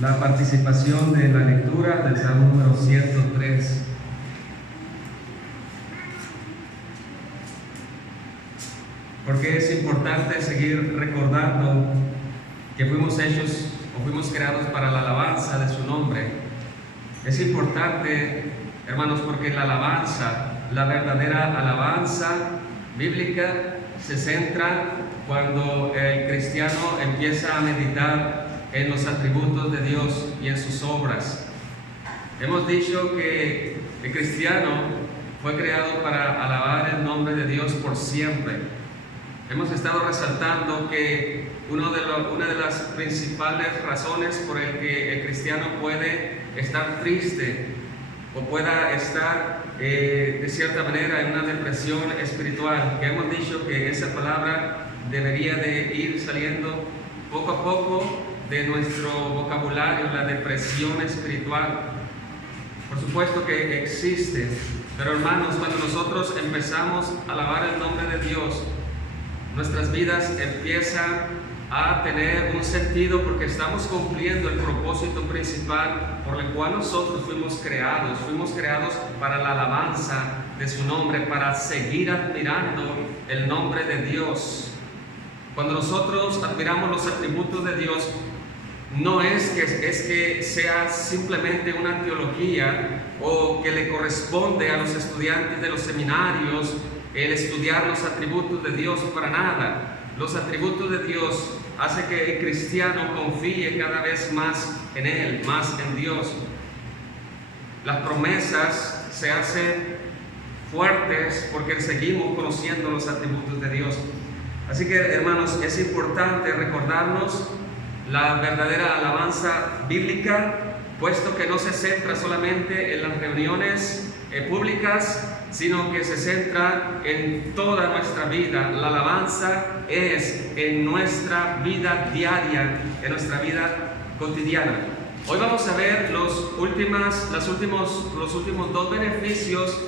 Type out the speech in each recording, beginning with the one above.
la participación de la lectura del Salmo número 103. Porque es importante seguir recordando que fuimos hechos o fuimos creados para la alabanza de su nombre. Es importante, hermanos, porque la alabanza, la verdadera alabanza bíblica, se centra cuando el cristiano empieza a meditar en los atributos de Dios y en sus obras. Hemos dicho que el cristiano fue creado para alabar el nombre de Dios por siempre. Hemos estado resaltando que una de las principales razones por el que el cristiano puede estar triste o pueda estar de cierta manera en una depresión espiritual, que hemos dicho que esa palabra debería de ir saliendo poco a poco de nuestro vocabulario, la depresión espiritual. Por supuesto que existe, pero hermanos, cuando nosotros empezamos a alabar el nombre de Dios, nuestras vidas empiezan a tener un sentido porque estamos cumpliendo el propósito principal por el cual nosotros fuimos creados. Fuimos creados para la alabanza de su nombre, para seguir admirando el nombre de Dios. Cuando nosotros admiramos los atributos de Dios, no es que sea simplemente una teología o que le corresponde a los estudiantes de los seminarios el estudiar los atributos de Dios, para nada. Los atributos de Dios hacen que el cristiano confíe cada vez más en Él, más en Dios. Las promesas se hacen fuertes porque seguimos conociendo los atributos de Dios. Así que, hermanos, es importante recordarnos la verdadera alabanza bíblica, puesto que no se centra solamente en las reuniones públicas, sino que se centra en toda nuestra vida. La alabanza es en nuestra vida diaria, en nuestra vida cotidiana. Hoy vamos a ver los últimos dos beneficios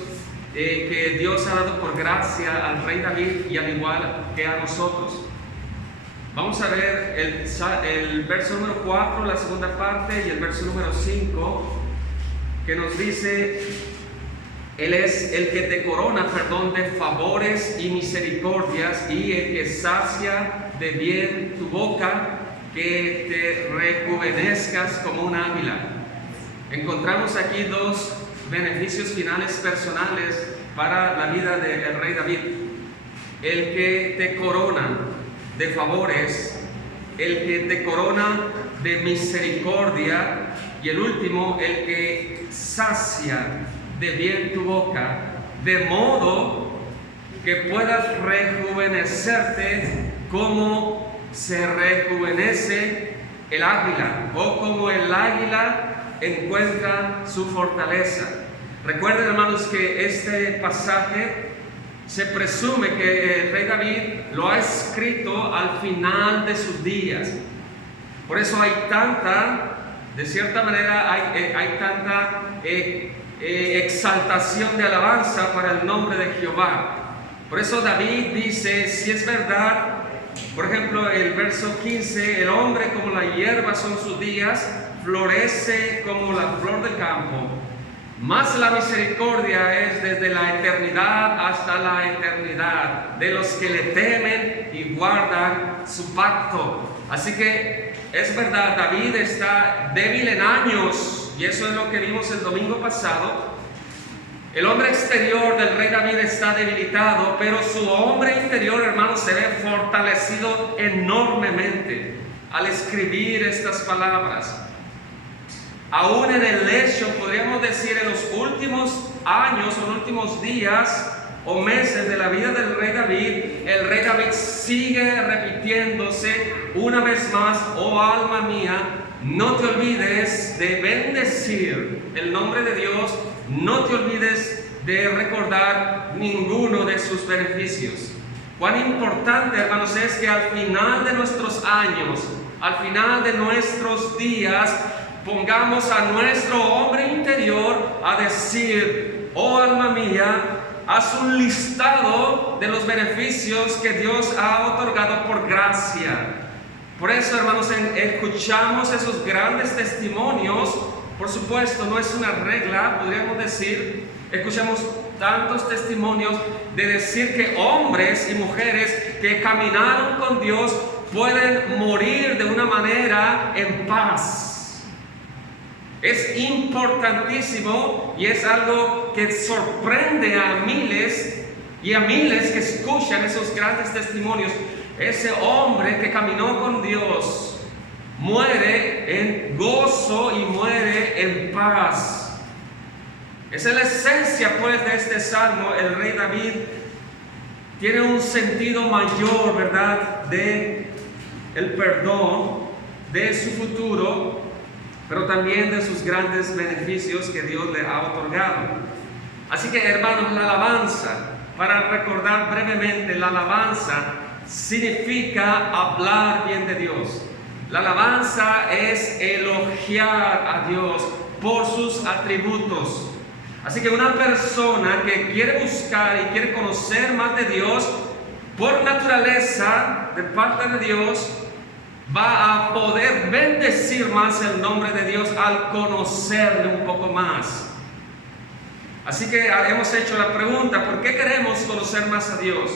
que Dios ha dado por gracia al rey David y al igual que a nosotros. Vamos a ver el verso número 4, la segunda parte, y el verso número 5, que nos dice: Él es el que te corona, de favores y misericordias, y el que sacia de bien tu boca, que te rejuvenezcas como un águila. Encontramos aquí dos beneficios finales personales para la vida del rey David: el que te corona de favores, el que te corona de misericordia, y el último, el que sacia de bien tu boca, de modo que puedas rejuvenecerte como se rejuvenece el águila, o como el águila encuentra su fortaleza. Recuerden, hermanos, que este pasaje se presume que el rey David lo ha escrito al final de sus días. Por eso hay tanta, de cierta manera, hay tanta exaltación de alabanza para el nombre de Jehová. Por eso David dice, si es verdad, por ejemplo, el verso 15: el hombre como la hierba son sus días, florece como la flor del campo, mas la misericordia es desde la eternidad hasta la eternidad de los que le temen y guardan su pacto. Así que es verdad, David está débil en años, y eso es lo que vimos el domingo pasado. El hombre exterior del rey David está debilitado, pero su hombre interior, hermanos, se ve fortalecido enormemente al escribir estas palabras. Aún en el hecho, podríamos decir, en los últimos años o últimos días o meses de la vida del rey David, el rey David sigue repitiéndose una vez más: oh alma mía, no te olvides de bendecir el nombre de Dios, no te olvides de recordar ninguno de sus beneficios. Cuán importante, hermanos, es que al final de nuestros años, al final de nuestros días, pongamos a nuestro hombre interior a decir: oh alma mía, haz un listado de los beneficios que Dios ha otorgado por gracia. Por eso, hermanos, escuchamos esos grandes testimonios. Por supuesto, no es una regla, podríamos decir. Escuchamos tantos testimonios de decir que hombres y mujeres que caminaron con Dios pueden morir de una manera en paz. Es importantísimo y es algo que sorprende a miles y a miles que escuchan esos grandes testimonios. Ese hombre que caminó con Dios muere en gozo y muere en paz. Esa es la esencia pues de este salmo. El rey David tiene un sentido mayor, ¿verdad?, de el perdón, de su futuro, pero también de sus grandes beneficios que Dios le ha otorgado. Así que, hermanos, la alabanza, para recordar brevemente, la alabanza significa hablar bien de Dios. La alabanza es elogiar a Dios por sus atributos. Así que una persona que quiere buscar y quiere conocer más de Dios, por naturaleza, de parte de Dios, va a poder bendecir más el nombre de Dios al conocerle un poco más. Así que hemos hecho la pregunta, ¿por qué queremos conocer más a Dios?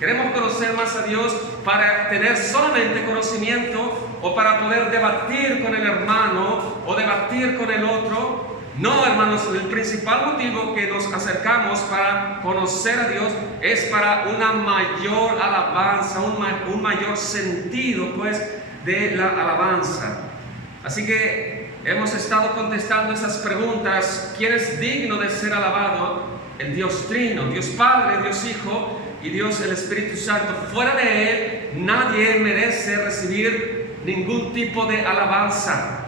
¿Queremos conocer más a Dios para tener solamente conocimiento o para poder debatir con el hermano o debatir con el otro? No, hermanos, el principal motivo que nos acercamos para conocer a Dios es para una mayor alabanza, un mayor sentido, pues, de la alabanza. Así que hemos estado contestando esas preguntas. ¿Quién es digno de ser alabado? El Dios Trino, Dios Padre, Dios Hijo y Dios el Espíritu Santo. Fuera de Él, nadie merece recibir ningún tipo de alabanza.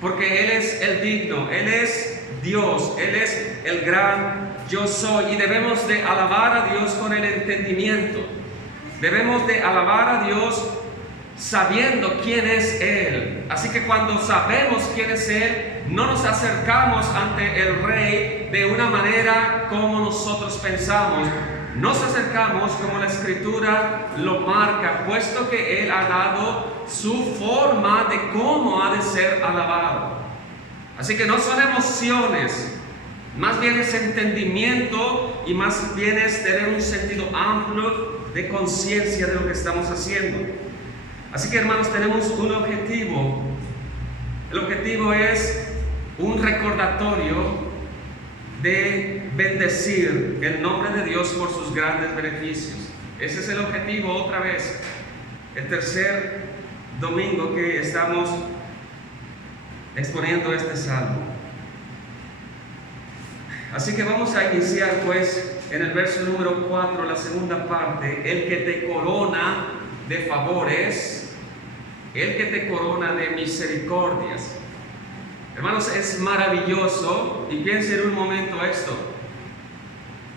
Porque Él es el digno, Él es Dios, Él es el gran yo soy. Y debemos de alabar a Dios con el entendimiento. Debemos de alabar a Dios sabiendo quién es Él. Así que cuando sabemos quién es Él, no nos acercamos ante el Rey de una manera como nosotros pensamos. Nos acercamos como la Escritura lo marca, puesto que Él ha dado su forma de cómo ha de ser alabado. Así que no son emociones, más bien es entendimiento y más bien es tener un sentido amplio de conciencia de lo que estamos haciendo. Así que, hermanos, tenemos un objetivo. El objetivo es un recordatorio de bendecir el nombre de Dios por sus grandes beneficios. Ese es el objetivo otra vez. El tercer domingo que estamos exponiendo este salmo. Así que vamos a iniciar pues en el verso número 4, la segunda parte. El que te corona de favores, el que te corona de misericordias. Hermanos, es maravilloso, y piensen en un momento esto.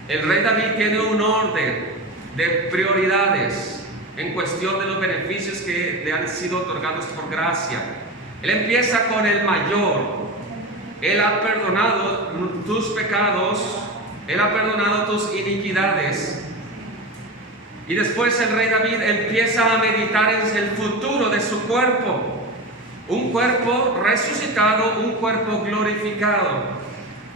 El rey David tiene un orden de prioridades en cuestión de los beneficios que le han sido otorgados por gracia. Él empieza con el mayor. Él ha perdonado tus pecados, Él ha perdonado tus iniquidades. Y después el rey David empieza a meditar en el futuro de su cuerpo. Un cuerpo resucitado, un cuerpo glorificado.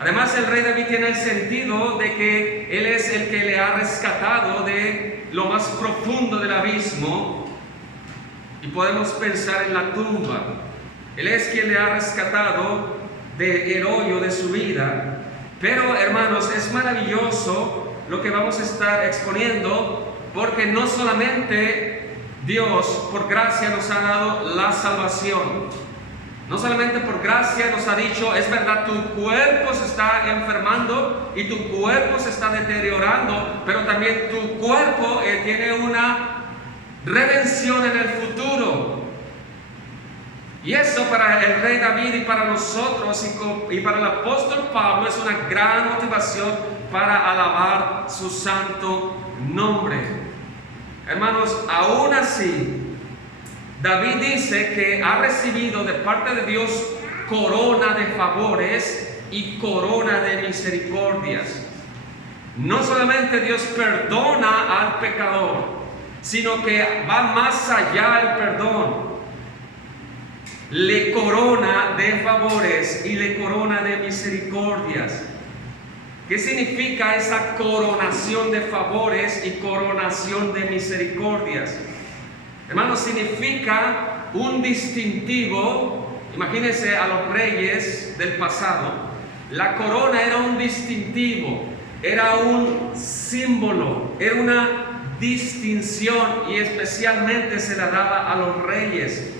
Además, el rey David tiene el sentido de que Él es el que le ha rescatado de lo más profundo del abismo. Y podemos pensar en la tumba. Él es quien le ha rescatado del hoyo de su vida. Pero, hermanos, es maravilloso lo que vamos a estar exponiendo, porque no solamente Dios por gracia nos ha dado la salvación. No solamente por gracia nos ha dicho, es verdad, tu cuerpo se está enfermando y tu cuerpo se está deteriorando, pero también tu cuerpo tiene una redención en el futuro. Y eso para el rey David y para nosotros y para el apóstol Pablo es una gran motivación para alabar su santo nombre. Hermanos, aún así, David dice que ha recibido de parte de Dios corona de favores y corona de misericordias. No solamente Dios perdona al pecador, sino que va más allá el perdón. le corona de favores y le corona de misericordias. ¿Qué significa esa coronación de favores y coronación de misericordias? Hermanos, significa un distintivo. Imagínense a los reyes del pasado. La corona era un distintivo, era un símbolo, era una distinción, y especialmente se la daba a los reyes.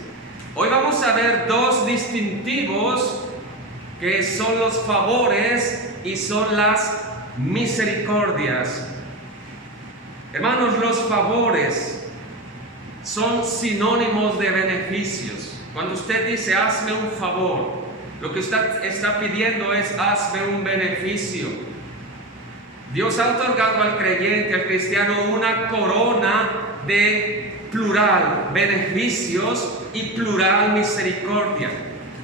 Hoy vamos a ver dos distintivos que son los favores y son las misericordias. Hermanos, los favores son sinónimos de beneficios. Cuando usted dice hazme un favor, lo que usted está pidiendo es hazme un beneficio. Dios ha otorgado al creyente, al cristiano, una corona de plural beneficios y plural misericordia.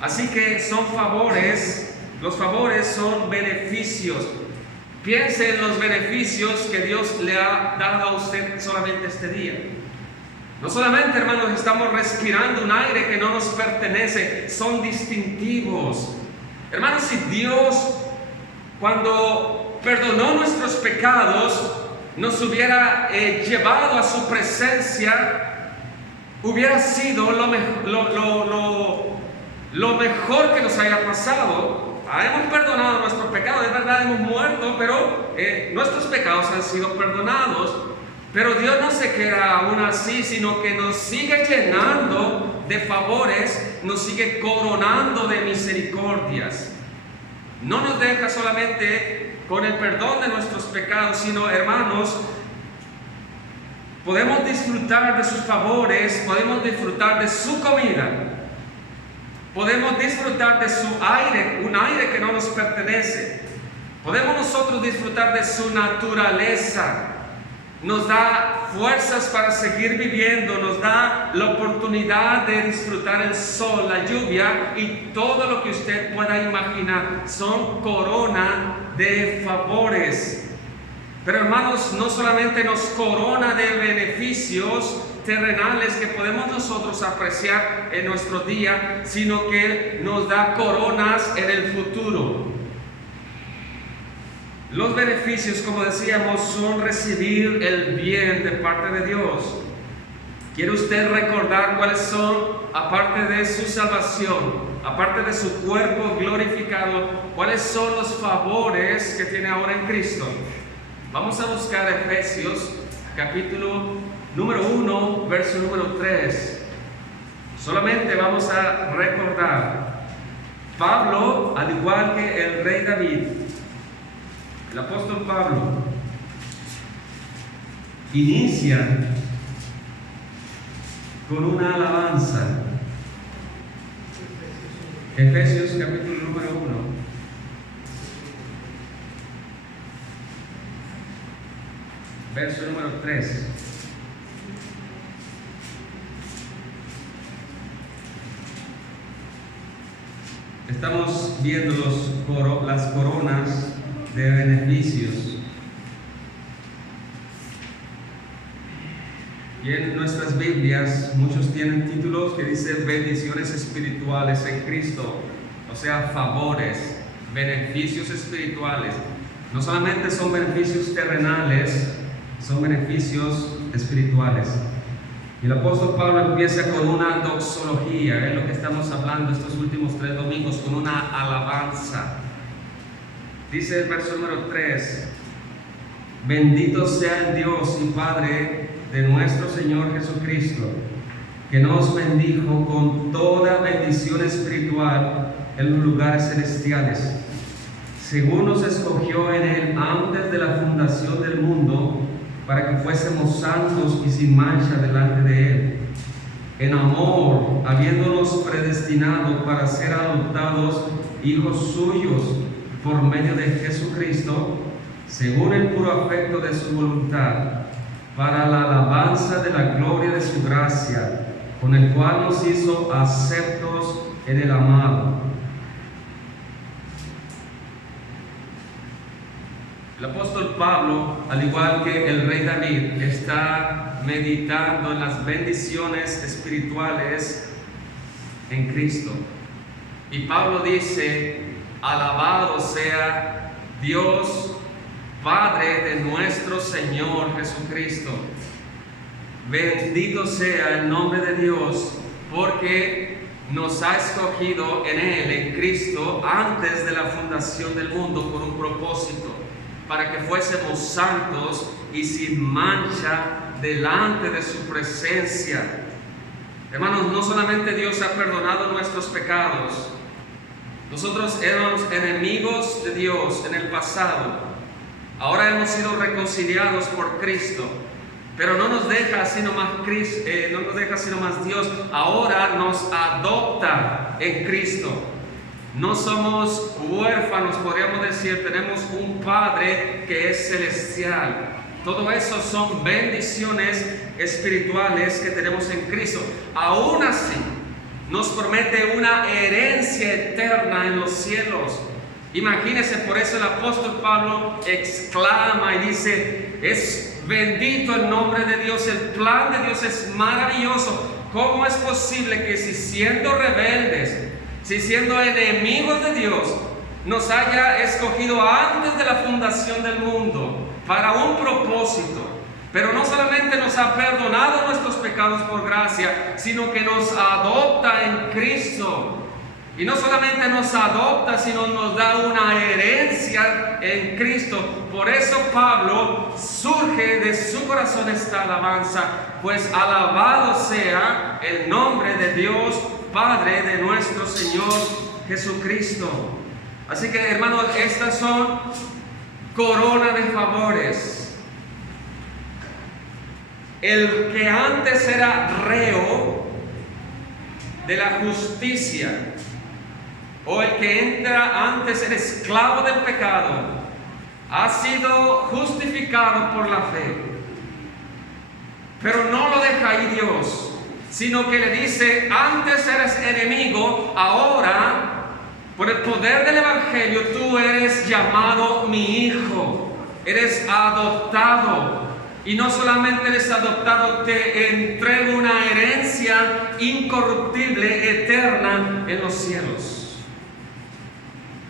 Así que son favores, los favores son beneficios. Piense en los beneficios que Dios le ha dado a usted solamente este día. No solamente, hermanos, estamos respirando un aire que no nos pertenece, son distintivos. Hermanos, si Dios, cuando perdonó nuestros pecados, nos hubiera llevado a su presencia, hubiera sido lo mejor que nos haya pasado. Hemos perdonado nuestros pecados, es verdad, hemos muerto, pero nuestros pecados han sido perdonados. Pero Dios no se queda aún así, sino que nos sigue llenando de favores, nos sigue coronando de misericordias. No nos deja solamente con el perdón de nuestros pecados, sino, hermanos, podemos disfrutar de sus favores, podemos disfrutar de su comida, podemos disfrutar de su aire, un aire que no nos pertenece. Podemos nosotros disfrutar de su naturaleza. Nos da fuerzas para seguir viviendo, nos da la oportunidad de disfrutar el sol, la lluvia y todo lo que usted pueda imaginar. Son corona de favores. Pero, hermanos, no solamente nos corona de beneficios terrenales que podemos nosotros apreciar en nuestro día, sino que nos da coronas en el futuro. Los beneficios, como decíamos, son recibir el bien de parte de Dios. ¿Quiere usted recordar cuáles son, aparte de su salvación, aparte de su cuerpo glorificado, cuáles son los favores que tiene ahora en Cristo? Vamos a buscar Efesios, capítulo número 1, verso número 3. Solamente vamos a recordar. Pablo, al igual que el rey David, el apóstol Pablo, inicia con una alabanza. Efesios capítulo número 1. Verso número 3. Estamos viendo las coronas de beneficios. Y en nuestras Biblias muchos tienen títulos que dicen bendiciones espirituales en Cristo, o sea, favores, beneficios espirituales. No solamente son beneficios terrenales, son beneficios espirituales. Y el apóstol Pablo empieza con una doxología, es lo que estamos hablando estos últimos 3 domingos, con una alabanza. Dice el verso número 3: bendito sea el Dios y Padre de nuestro Señor Jesucristo, que nos bendijo con toda bendición espiritual en los lugares celestiales, según nos escogió en Él antes de la fundación del mundo, para que fuésemos santos y sin mancha delante de Él, en amor, habiéndonos predestinado para ser adoptados hijos suyos por medio de Jesucristo, según el puro afecto de su voluntad, para la alabanza de la gloria de su gracia, con el cual nos hizo aceptos en el amado. El apóstol Pablo, al igual que el rey David, está meditando en las bendiciones espirituales en Cristo. Y Pablo dice: alabado sea Dios, Padre de nuestro Señor Jesucristo. Bendito sea el nombre de Dios, porque nos ha escogido en Él, en Cristo, antes de la fundación del mundo, por un propósito, para que fuésemos santos y sin mancha delante de su presencia. Hermanos, no solamente Dios ha perdonado nuestros pecados, nosotros éramos enemigos de Dios en el pasado, ahora hemos sido reconciliados por Cristo, pero no nos deja sino más Dios, ahora nos adopta en Cristo. No somos huérfanos, podríamos decir, tenemos un Padre que es celestial. Todo eso son bendiciones espirituales que tenemos en Cristo. Aún así, nos promete una herencia eterna en los cielos. Imagínense, por eso el apóstol Pablo exclama y dice: es bendito el nombre de Dios, el plan de Dios es maravilloso. ¿Cómo es posible que si siendo rebeldes, si siendo enemigos de Dios, nos haya escogido antes de la fundación del mundo para un propósito? Pero no solamente nos ha perdonado nuestros pecados por gracia, sino que nos adopta en Cristo. Y no solamente nos adopta, sino nos da una herencia en Cristo. Por eso Pablo surge de su corazón esta alabanza, pues alabado sea el nombre de Dios, Padre de nuestro Señor Jesucristo. Así que, hermanos, estas son corona de favores. El que antes era reo de la justicia, o el que antes era esclavo del pecado, ha sido justificado por la fe. Pero no lo deja ahí Dios, sino que le dice: antes eres enemigo, ahora por el poder del Evangelio tú eres llamado mi hijo, eres adoptado. Y no solamente eres adoptado, te entrego una herencia incorruptible, eterna en los cielos.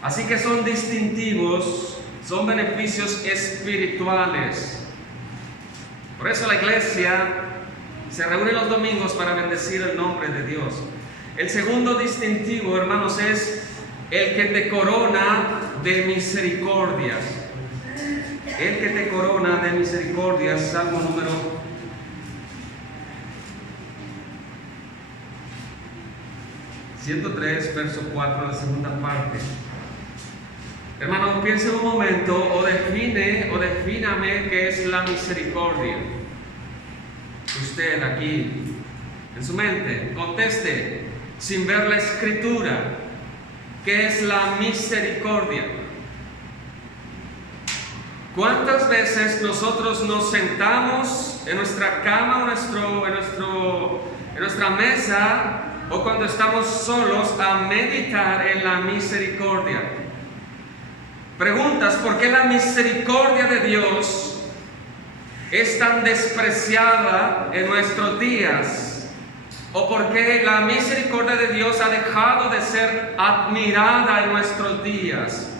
Así que son distintivos, son beneficios espirituales. Por eso la iglesia se reúne los domingos para bendecir el nombre de Dios. El segundo distintivo, hermanos, es el que te corona de misericordias. El que te corona de misericordia, Salmo número 103, verso 4, la segunda parte. Hermano, piense un momento o defíname qué es la misericordia. Usted aquí, en su mente, conteste sin ver la escritura. ¿Qué es la misericordia? ¿Cuántas veces nosotros nos sentamos en nuestra cama o en nuestra mesa, o cuando estamos solos, a meditar en la misericordia? Preguntas: ¿por qué la misericordia de Dios es tan despreciada en nuestros días? ¿O por qué la misericordia de Dios ha dejado de ser admirada en nuestros días?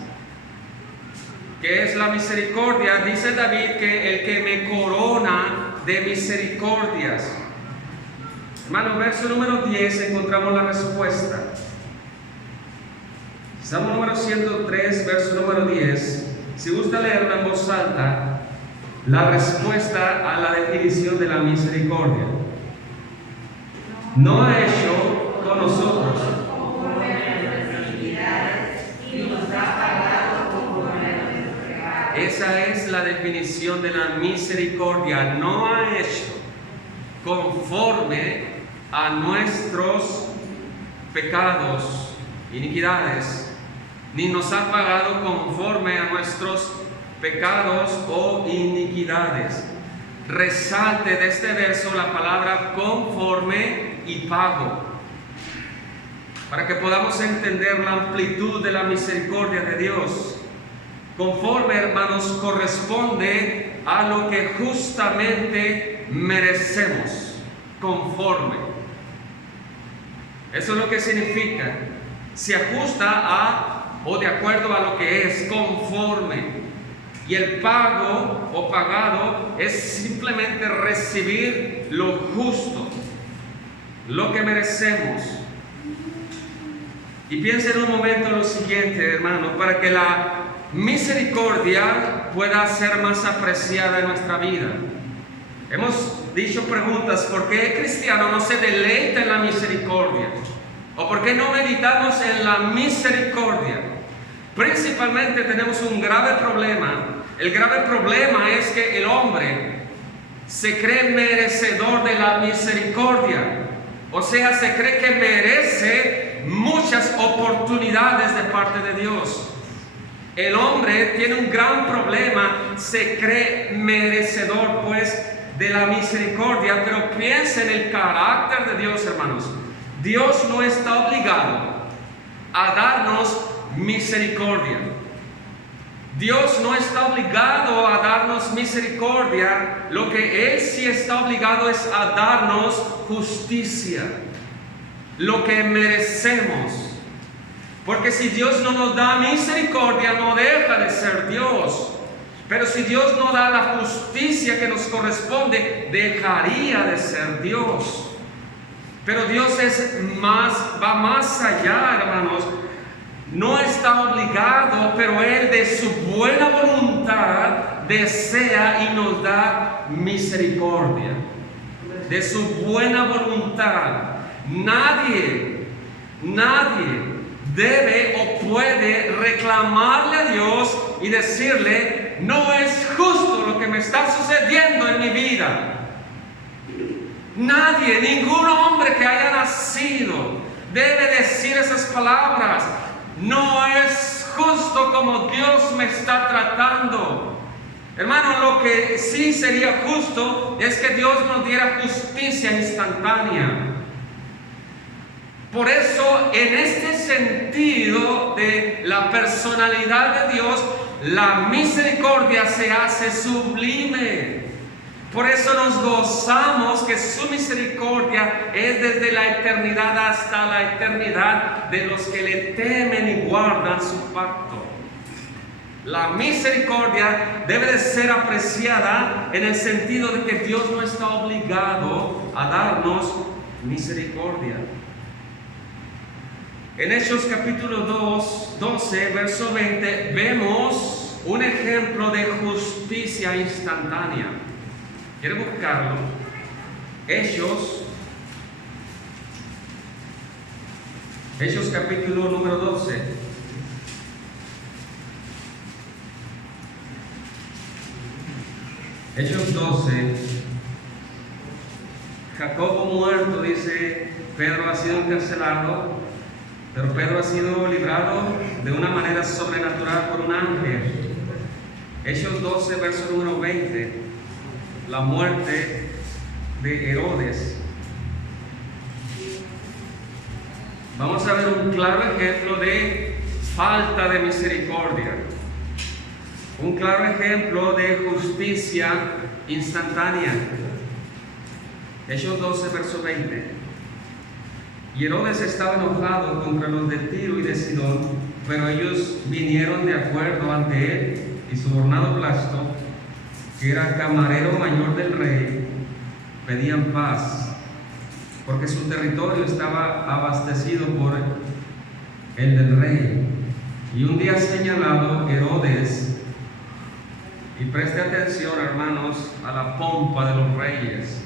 ¿Qué es la misericordia? Dice David que el que me corona de misericordias. Hermano, verso número 10 encontramos la respuesta. Salmo número 103, verso número 10. Si gusta leerla en voz alta, la respuesta a la definición de la misericordia. No ha hecho con nosotros Esa es la definición de la misericordia. No ha hecho conforme a nuestros pecados, iniquidades, ni nos ha pagado conforme a nuestros pecados o iniquidades. Resalte de este verso la palabra conforme y pago, para que podamos entender la amplitud de la misericordia de Dios. Conforme, hermanos, corresponde a lo que justamente merecemos. Conforme. Eso es lo que significa. Se ajusta a o de acuerdo a lo que es, conforme. Y el pago o pagado es simplemente recibir lo justo, lo que merecemos. Y piensa en un momento lo siguiente, hermano, para que la misericordia pueda ser más apreciada en nuestra vida. Hemos dicho preguntas: ¿por qué el cristiano no se deleita en la misericordia? ¿O por qué no meditamos en la misericordia? Principalmente tenemos un grave problema. El grave problema es que el hombre se cree merecedor de la misericordia. O sea, se cree que merece muchas oportunidades de parte de Dios. El hombre tiene un gran problema, se cree merecedor pues de la misericordia, pero piensa en el carácter de Dios, hermanos. Dios no está obligado a darnos misericordia. Dios no está obligado a darnos misericordia. Lo que Él sí está obligado es a darnos justicia, lo que merecemos. Porque si Dios no nos da misericordia, no deja de ser Dios. Pero si Dios no da la justicia que nos corresponde, dejaría de ser Dios. Pero Dios va más allá, hermanos. No está obligado, pero Él de su buena voluntad desea y nos da misericordia. De su buena voluntad. Nadie debe o puede reclamarle a Dios y decirle: no es justo lo que me está sucediendo en mi vida. Nadie, ningún hombre que haya nacido debe decir esas palabras. No es justo como Dios me está tratando. Hermano, lo que sí sería justo es que Dios nos diera justicia instantánea. Por eso, en este sentido de la personalidad de Dios, la misericordia se hace sublime. Por eso nos gozamos que su misericordia es desde la eternidad hasta la eternidad de los que le temen y guardan su pacto. La misericordia debe de ser apreciada en el sentido de que Dios no está obligado a darnos misericordia. En Hechos capítulo 12, verso 20, vemos un ejemplo de justicia instantánea. ¿Quiere buscarlo? Hechos capítulo número 12. Hechos 12. Jacobo muerto, dice, Pedro ha sido encarcelado, pero Pedro ha sido librado de una manera sobrenatural por un ángel. Hechos 12, verso número 20. La muerte de Herodes. Vamos a ver un claro ejemplo de falta de misericordia. Un claro ejemplo de justicia instantánea. Hechos 12, verso 20. Y Herodes estaba enojado contra los de Tiro y de Sidón, pero ellos vinieron de acuerdo ante él, y sobornado Blasto, que era camarero mayor del rey, pedían paz, porque su territorio estaba abastecido por el del rey. Y un día señalado, Herodes, y preste atención, hermanos, a la pompa de los reyes,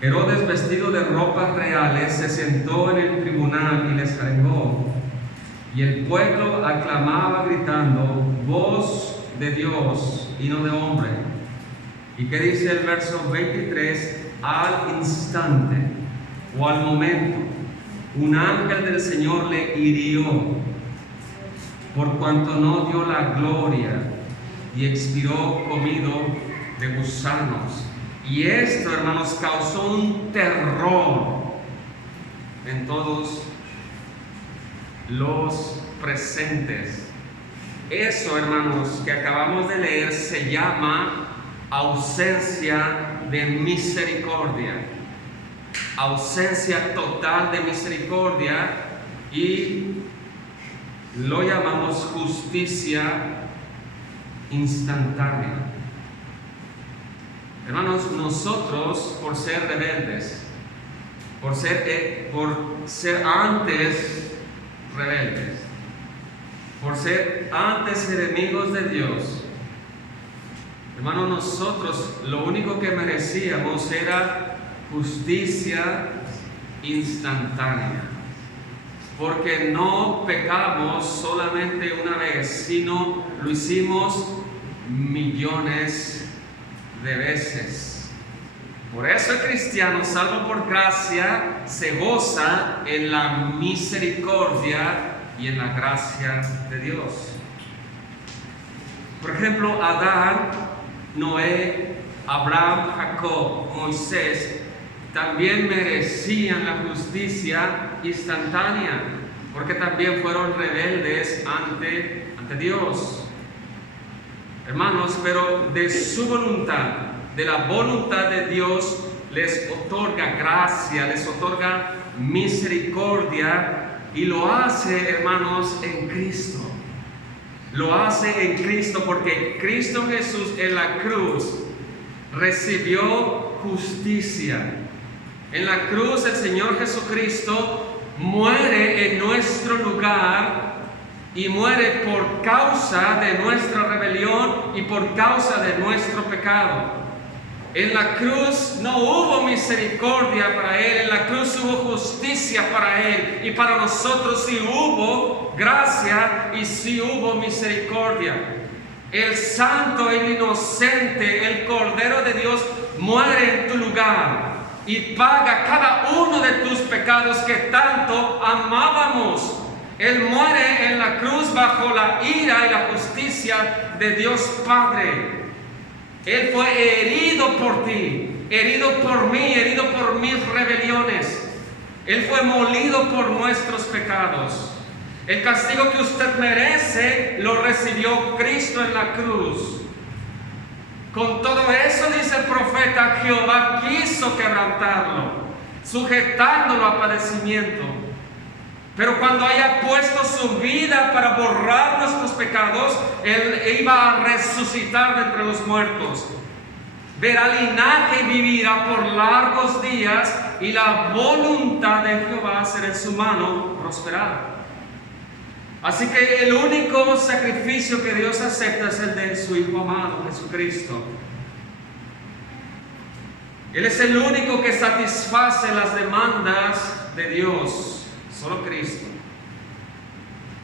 Herodes, vestido de ropas reales, se sentó en el tribunal y les arengó. Y el pueblo aclamaba gritando: voz de Dios y no de hombre. ¿Y qué dice el verso 23? Al instante o al momento, un ángel del Señor le hirió, por cuanto no dio la gloria, y expiró comido de gusanos. Y esto, hermanos, causó un terror en todos los presentes. Eso, hermanos, que acabamos de leer se llama ausencia de misericordia. ausencia total de misericordia, y lo llamamos justicia instantánea. Hermanos, nosotros, por ser rebeldes, por ser antes rebeldes, por ser antes enemigos de Dios, hermanos, nosotros lo único que merecíamos era justicia instantánea, porque no pecamos solamente una vez, sino lo hicimos millones de veces. Por eso el cristiano, salvo por gracia, se goza en la misericordia y en la gracia de Dios. Por ejemplo, Adán, Noé, Abraham, Jacob, Moisés, también merecían la justicia instantánea, porque también fueron rebeldes ante Dios. Hermanos, pero de su voluntad, de la voluntad de Dios, les otorga gracia, les otorga misericordia, y lo hace, hermanos, en Cristo. Lo hace en Cristo, porque Cristo Jesús en la cruz recibió justicia. En la cruz el Señor Jesucristo muere en nuestro lugar, y muere por causa de nuestra rebelión y por causa de nuestro pecado. En la cruz no hubo misericordia para Él, en la cruz hubo justicia para Él, y para nosotros sí hubo gracia y sí hubo misericordia. El santo, el inocente, el Cordero de Dios muere en tu lugar y paga cada uno de tus pecados que tanto amábamos. Él muere en la cruz bajo la ira y la justicia de Dios Padre. Él fue herido por ti, herido por mí, herido por mis rebeliones. Él fue molido por nuestros pecados. El castigo que usted merece lo recibió Cristo en la cruz. Con todo eso, dice el profeta, Jehová quiso quebrantarlo, sujetándolo a padecimiento. Pero cuando haya puesto su vida para borrar nuestros pecados, Él iba a resucitar de entre los muertos. Verá linaje y vivirá por largos días, y la voluntad de Jehová será en su mano prosperar. Así que el único sacrificio que Dios acepta es el de su Hijo amado, Jesucristo. Él es el único que satisface las demandas de Dios. Solo Cristo.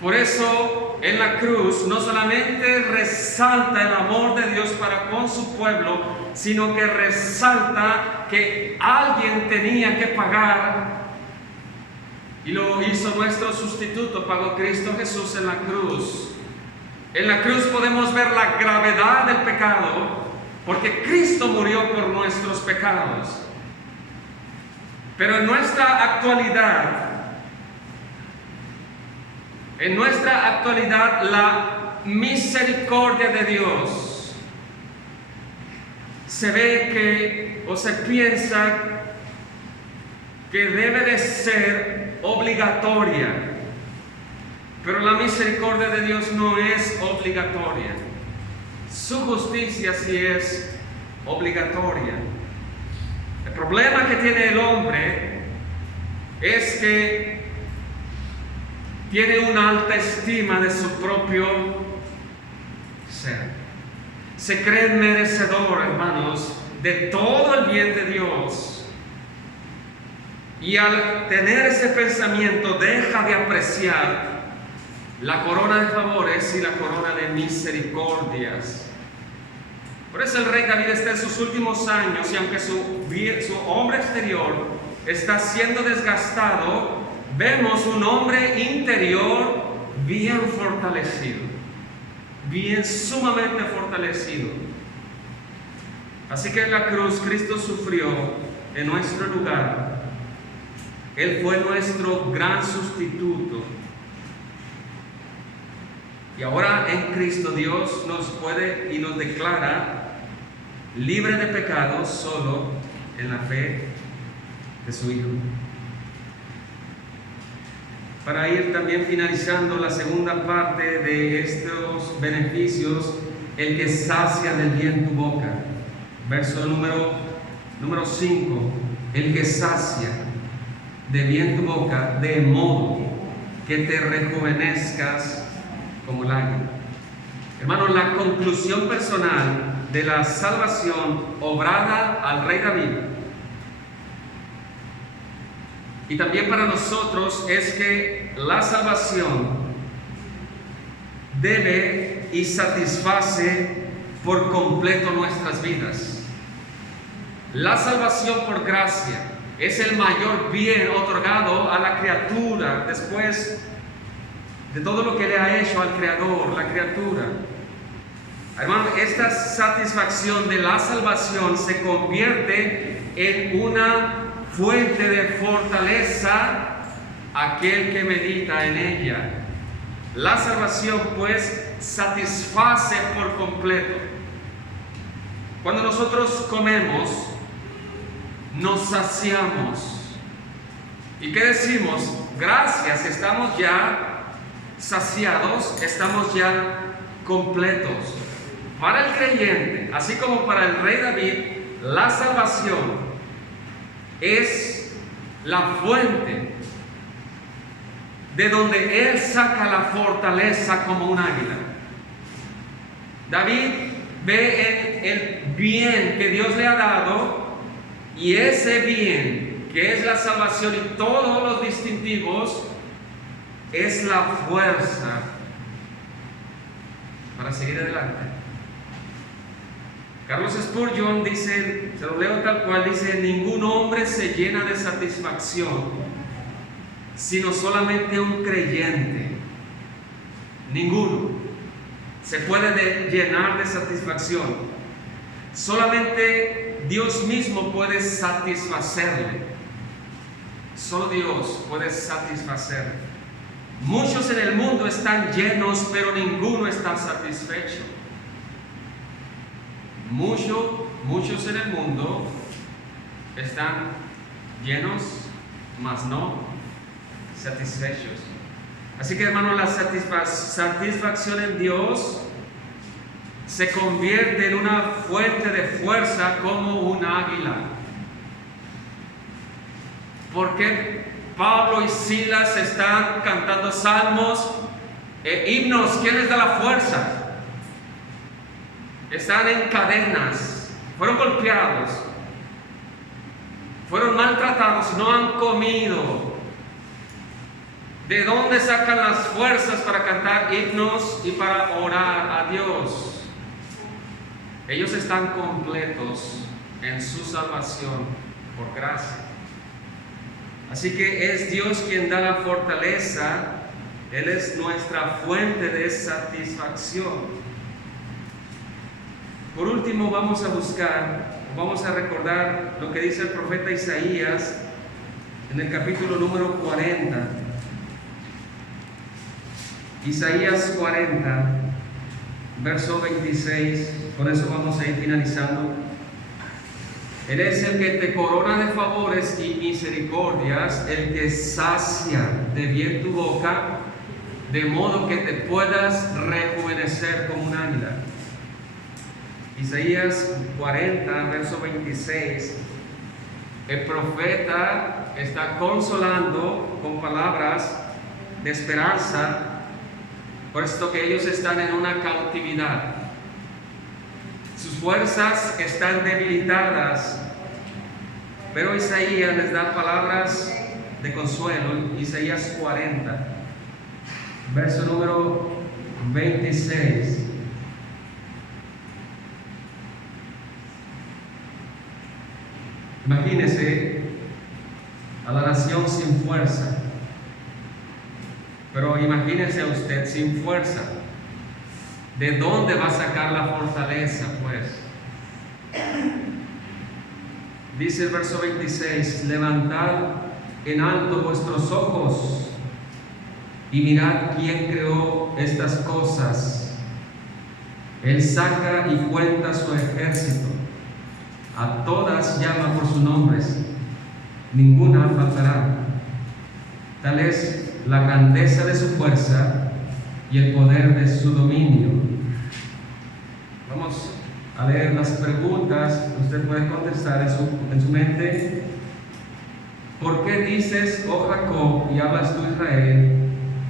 Por eso en la cruz no solamente resalta el amor de Dios para con su pueblo, sino que resalta que alguien tenía que pagar, y lo hizo nuestro sustituto, pagó Cristo Jesús en la cruz. En la cruz podemos ver la gravedad del pecado, porque Cristo murió por nuestros pecados. Pero en nuestra actualidad, la misericordia de Dios se ve que, o se piensa que debe de ser obligatoria, pero la misericordia de Dios no es obligatoria. Su justicia sí es obligatoria. El problema que tiene el hombre es que tiene una alta estima de su propio ser. Se cree merecedor, hermanos, de todo el bien de Dios. Y al tener ese pensamiento deja de apreciar la corona de favores y la corona de misericordias. Por eso el rey David está en sus últimos años, y aunque su hombre exterior está siendo desgastado, vemos un hombre interior bien fortalecido, bien sumamente fortalecido. Así que en la cruz Cristo sufrió en nuestro lugar. Él fue nuestro gran sustituto. Y ahora en Cristo Dios nos puede y nos declara libre de pecado solo en la fe de su Hijo. Para ir también finalizando la segunda parte de estos beneficios, el que sacia de bien tu boca. Verso número 5, el que sacia de bien tu boca, de modo que te rejuvenezcas como el águila. Hermano, la conclusión personal de la salvación obrada al rey David y también para nosotros es que la salvación debe y satisface por completo nuestras vidas. La salvación por gracia es el mayor bien otorgado a la criatura después de todo lo que le ha hecho al Creador, la criatura. Hermano, esta satisfacción de la salvación se convierte en una fuente de fortaleza a aquel que medita en ella. La salvación, pues, satisface por completo. Cuando nosotros comemos, nos saciamos. ¿Y qué decimos? Gracias, estamos ya saciados, estamos ya completos. Para el creyente, así como para el rey David, la salvación es la fuente de donde él saca la fortaleza como un águila. David ve el bien que Dios le ha dado, y ese bien que es la salvación y todos los distintivos es la fuerza para seguir adelante. Carlos Spurgeon dice, se lo leo tal cual, dice: ningún hombre se llena de satisfacción sino solamente un creyente. Ninguno se puede llenar de satisfacción. Solamente Dios mismo puede satisfacerle. Solo Dios puede satisfacerle. Muchos en el mundo están llenos, pero ninguno está satisfecho. Muchos en el mundo están llenos, mas no satisfechos. Así que, hermano, la satisfacción en Dios se convierte en una fuente de fuerza como un águila. Porque Pablo y Silas están cantando salmos e himnos. ¿Quién les da la fuerza? Están en cadenas, fueron golpeados, fueron maltratados, no han comido. ¿De dónde sacan las fuerzas para cantar himnos y para orar a Dios? Ellos están completos en su salvación por gracia. Así que es Dios quien da la fortaleza. Él es nuestra fuente de satisfacción. Por último, vamos a recordar lo que dice el profeta Isaías en el capítulo número 40. Isaías 40, verso 26, con eso vamos a ir finalizando. Él es el que te corona de favores y misericordias, el que sacia de bien tu boca, de modo que te puedas rejuvenecer como un águila. Isaías 40, verso 26, el profeta está consolando con palabras de esperanza, puesto que ellos están en una cautividad. Sus fuerzas están debilitadas, pero Isaías les da palabras de consuelo. Isaías 40, verso número 26. Imagínese a la nación sin fuerza, pero imagínese a usted sin fuerza. ¿De dónde va a sacar la fortaleza, pues? Dice el verso 26: levantad en alto vuestros ojos y mirad quién creó estas cosas. Él saca y cuenta su ejército, a todas llama por sus nombres. ninguna faltará. Tal es la grandeza de su fuerza y el poder de su dominio. Vamos a leer las preguntas. Usted puede contestar en su mente. ¿Por qué dices, oh Jacob, y hablas tú, Israel?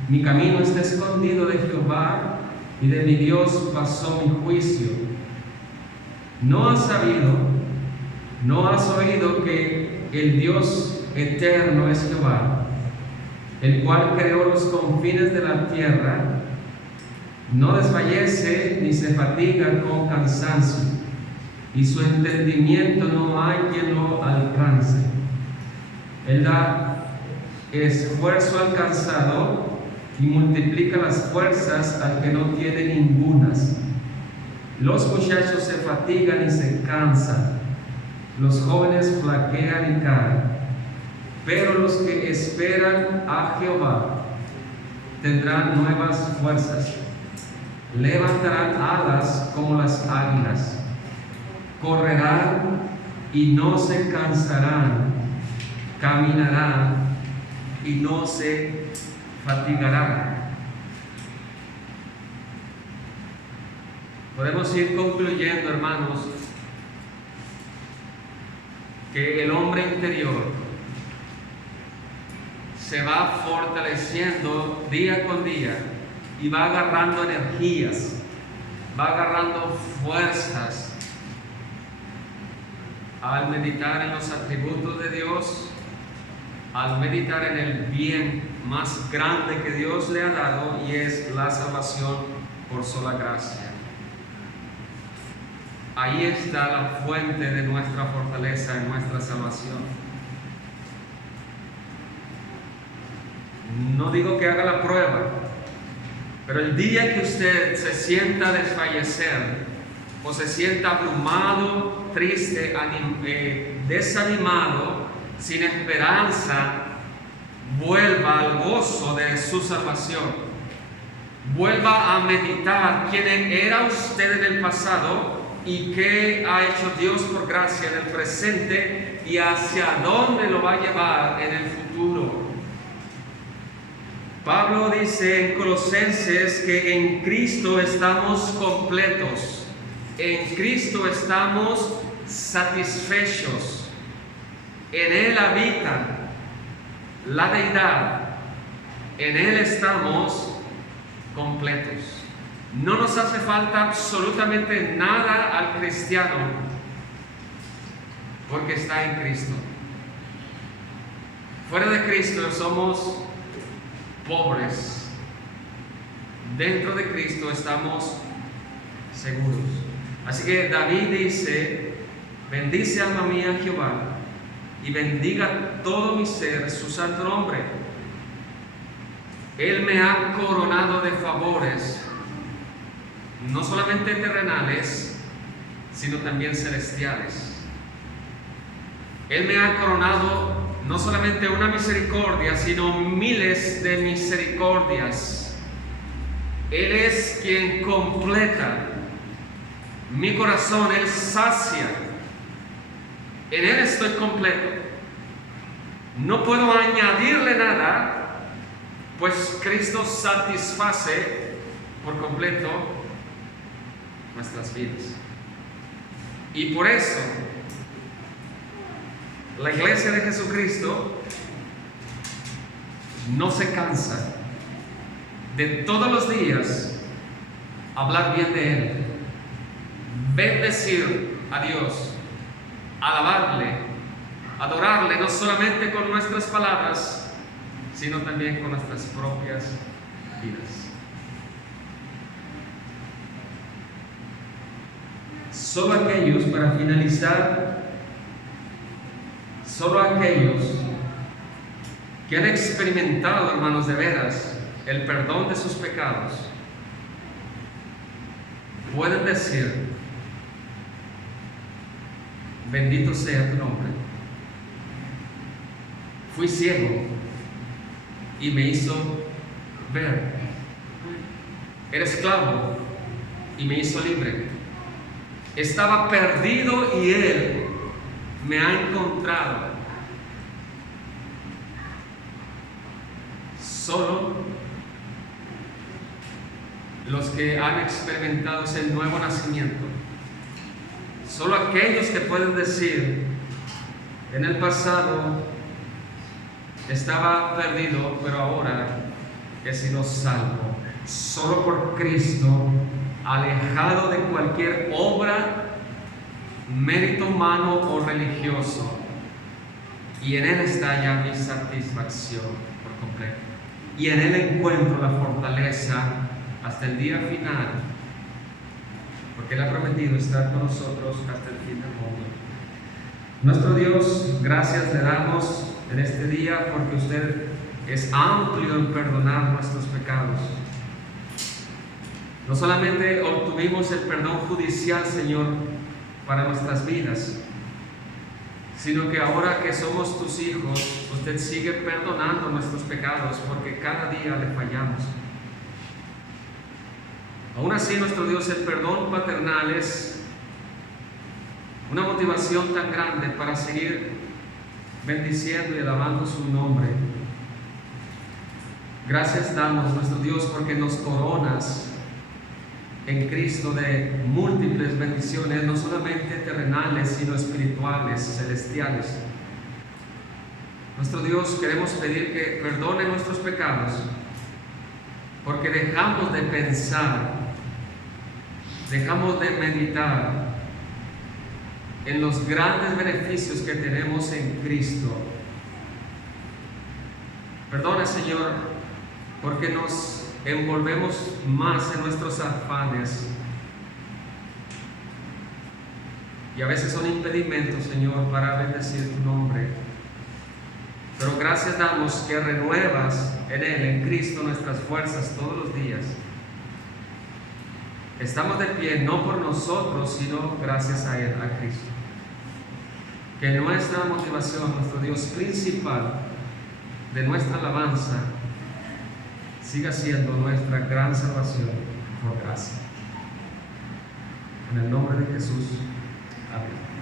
Mi camino está escondido de Jehová, y de mi Dios pasó mi juicio. ¿No has sabido, no has oído que el Dios eterno es Jehová, el cual creó los confines de la tierra? No desfallece ni se fatiga con cansancio, y su entendimiento no hay quien lo alcance. Él da esfuerzo al cansado y multiplica las fuerzas al que no tiene ningunas. Los muchachos se fatigan y se cansan, los jóvenes flaquean y caen, pero los que esperan a Jehová tendrán nuevas fuerzas, levantarán alas como las águilas, correrán y no se cansarán, caminarán y no se fatigarán. Podemos ir concluyendo, hermanos, que el hombre interior se va fortaleciendo día con día y va agarrando energías, va agarrando fuerzas al meditar en los atributos de Dios, al meditar en el bien más grande que Dios le ha dado, y es la salvación por sola gracia. Ahí está la fuente de nuestra fortaleza y nuestra salvación. No digo que haga la prueba, pero el día que usted se sienta desfallecer o se sienta abrumado, triste, desanimado, sin esperanza, vuelva al gozo de su salvación. Vuelva a meditar quién era usted en el pasado y qué ha hecho Dios por gracia en el presente y hacia dónde lo va a llevar en el futuro. Pablo dice en Colosenses que en Cristo estamos completos, en Cristo estamos satisfechos, en Él habita la deidad, en Él estamos completos. No nos hace falta absolutamente nada al cristiano porque está en Cristo. Fuera de Cristo somos pobres. Dentro de Cristo estamos seguros. Así que David dice: bendice alma mía Jehová, y bendiga todo mi ser su santo nombre. Él me ha coronado de favores, no solamente terrenales, sino también celestiales. Él me ha coronado no solamente una misericordia, sino miles de misericordias. Él es quien completa mi corazón, Él sacia. En Él estoy completo. No puedo añadirle nada, pues Cristo satisface por completo nuestras vidas. Y por eso la iglesia de Jesucristo no se cansa de todos los días hablar bien de Él, bendecir a Dios, alabarle, adorarle, no solamente con nuestras palabras, sino también con nuestras propias vidas. Solo aquellos, para finalizar, solo aquellos que han experimentado, hermanos, de veras, el perdón de sus pecados, pueden decir: bendito sea tu nombre. Fui ciego y me hizo ver. Era esclavo y me hizo libre. Estaba perdido y Él me ha encontrado. Solo los que han experimentado ese nuevo nacimiento, solo aquellos que pueden decir: en el pasado estaba perdido, pero ahora he sido salvo, solo por Cristo, alejado de cualquier obra, mérito humano o religioso, y en Él está ya mi satisfacción por completo, y en Él encuentro la fortaleza hasta el día final, porque Él ha prometido estar con nosotros hasta el fin del mundo. Nuestro Dios, gracias le damos en este día porque usted es amplio en perdonar nuestros pecados. No solamente obtuvimos el perdón judicial, Señor, para nuestras vidas, sino que ahora que somos tus hijos, usted sigue perdonando nuestros pecados porque cada día le fallamos. Aún así, nuestro Dios, el perdón paternal es una motivación tan grande para seguir bendiciendo y alabando su nombre. Gracias damos, nuestro Dios, porque nos coronas en Cristo de múltiples bendiciones, no solamente terrenales, sino espirituales, celestiales. Nuestro Dios, queremos pedir que perdone nuestros pecados, porque dejamos de pensar, dejamos de meditar en los grandes beneficios que tenemos en Cristo. Perdona, Señor, porque nos envolvemos más en nuestros afanes y a veces son impedimentos, Señor, para bendecir tu nombre. Pero gracias damos que renuevas en Él, en Cristo, nuestras fuerzas todos los días. Estamos de pie no por nosotros, sino gracias a Él, a Cristo. Que nuestra motivación, nuestro Dios principal de nuestra alabanza, siga siendo nuestra gran salvación por gracia. En el nombre de Jesús. Amén.